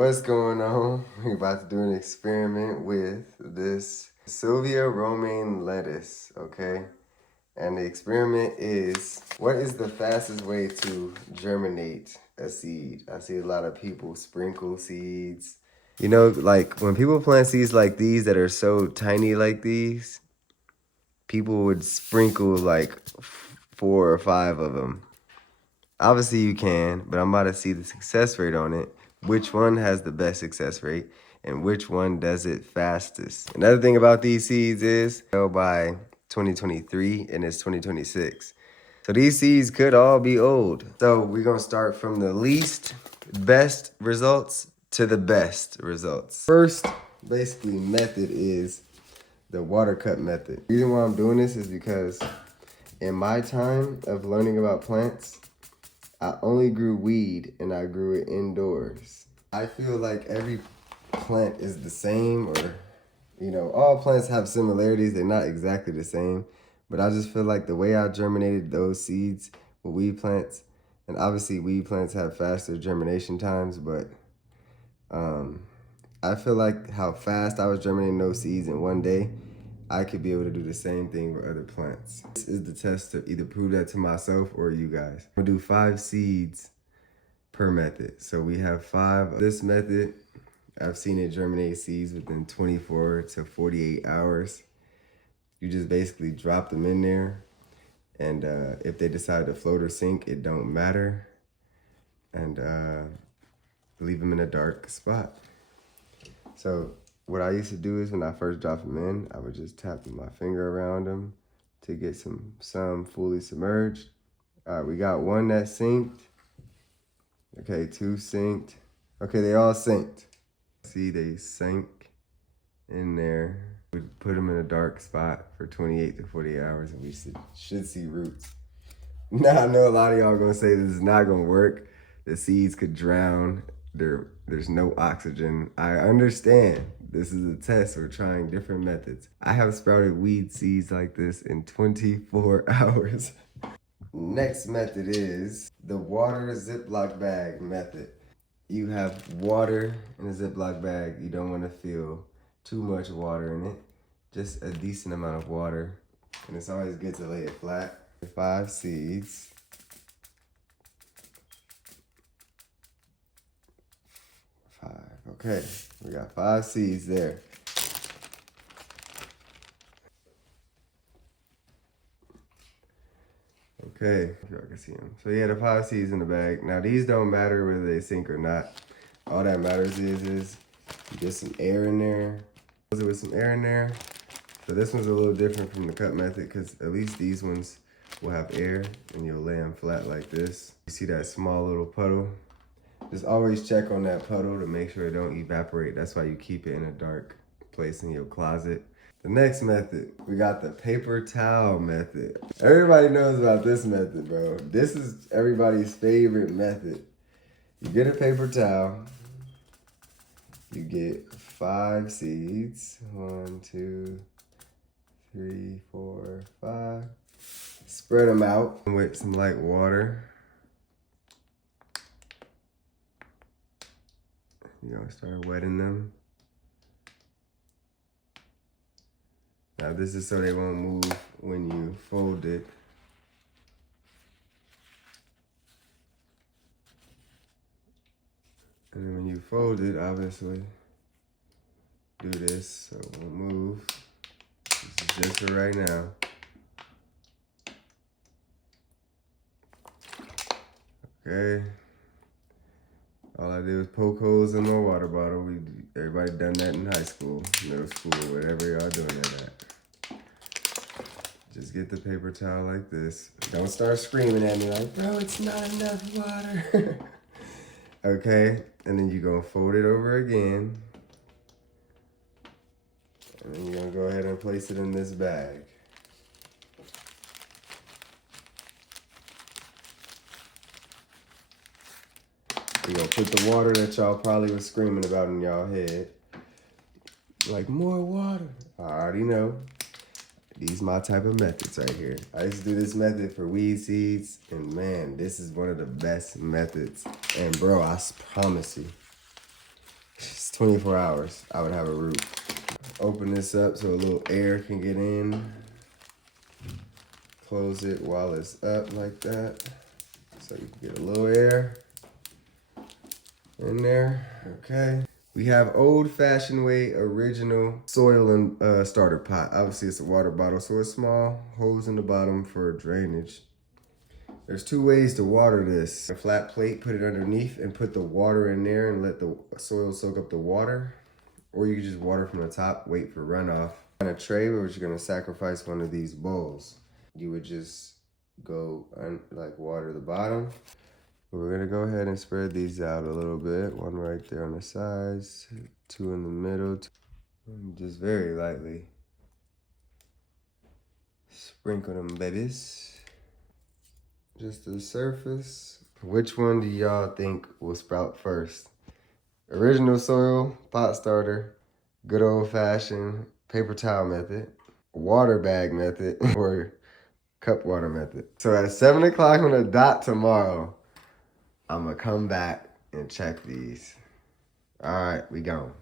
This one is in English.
What's going on? We're about to do an experiment with this Sylvia romaine lettuce, okay? And the experiment is, what is the fastest way to germinate a seed? I see a lot of people sprinkle seeds. You know, like when people plant seeds like these that are so tiny like these, people would sprinkle like 4 or 5 of them. Obviously you can, but I'm about to see the success rate on it. Which one has the best success rate and which one does it fastest. Another thing about these seeds is by 2023 and it's 2026. So these seeds could all be old. So we're gonna start from the least best results to the best results. First, basically method is the water cut method. The reason why I'm doing this is because in my time of learning about plants, I only grew weed and I grew it indoors. I feel like every plant is the same, or, you know, all plants have similarities. They're not exactly the same, but I just feel like the way I germinated those seeds with weed plants, and obviously weed plants have faster germination times, but I feel like how fast I was germinating those seeds in one day, I could be able to do the same thing with other plants. This is the test to either prove that to myself or you guys. I'm gonna do 5 seeds per method. So we have 5. This method, I've seen it germinate seeds within 24 to 48 hours. You just basically drop them in there, and if they decide to float or sink, it don't matter. And leave them in a dark spot. So what I used to do is when I first dropped them in, I would just tap my finger around them to get some fully submerged. All right, we got 1 that synced. Okay, 2 synced. Okay, they all synced. See, they sank in there. We put them in a dark spot for 28 to 48 hours and we should see roots. Now, I know a lot of y'all gonna say this is not gonna work. The seeds could drown. There's no oxygen. I understand. This is a test. We're trying different methods. I have sprouted weed seeds like this in 24 hours. Next method is the water Ziploc bag method. You have water in a Ziploc bag. You don't want to feel too much water in it. Just a decent amount of water. And it's always good to lay it flat. 5 seeds. 5. Okay, we got 5 seeds there. Okay, if y'all can see them. So yeah, the 5 seeds in the bag. Now these don't matter whether they sink or not. All that matters is you get some air in there. With some air in there. So this one's a little different from the cut method because at least these ones will have air and you'll lay them flat like this. You see that small little puddle? Just always check on that puddle to make sure it don't evaporate. That's why you keep it in a dark place in your closet. The next method, we got the paper towel method. Everybody knows about this method, bro. This is everybody's favorite method. You get a paper towel. You get 5 seeds. 1, 2, 3, 4, 5. Spread them out with some light water. You're gonna start wetting them. Now this is so they won't move when you fold it. And then when you fold it, obviously, do this so it won't move. This is just for right now. Okay. All I did was poke holes in my water bottle. Everybody done that in high school, middle school, whatever y'all doing that at. Just get the paper towel like this. Don't start screaming at me like, bro, it's not enough water. Okay, and then you're gonna fold it over again. And then you're gonna go ahead and place it in this bag. You're gonna put the water that y'all probably was screaming about in y'all head. Like, more water. I already know. These my type of methods right here. I used to do this method for weed seeds, and man, this is one of the best methods. And bro, I promise you, 24 hours, I would have a root. Open this up so a little air can get in. Close it while it's up like that, so you can get a little air in there. Okay. We have old-fashioned way original soil and starter pot. Obviously, it's a water bottle, so it's small. Holes in the bottom for drainage. There's two ways to water this. A flat plate, put it underneath and put the water in there and let the soil soak up the water. Or you can just water from the top, wait for runoff. On a tray, we're just gonna sacrifice one of these bowls. You would just go like water the bottom. We're gonna go ahead and spread these out a little bit. One right there on the sides, two in the middle. Just very lightly. Sprinkle them babies. Just the surface. Which one do y'all think will sprout first? Original soil, pot starter, good old fashioned paper towel method, water bag method, or cup water method. So at 7 o'clock on the dot tomorrow, I'm gonna come back and check these. All right, we gone.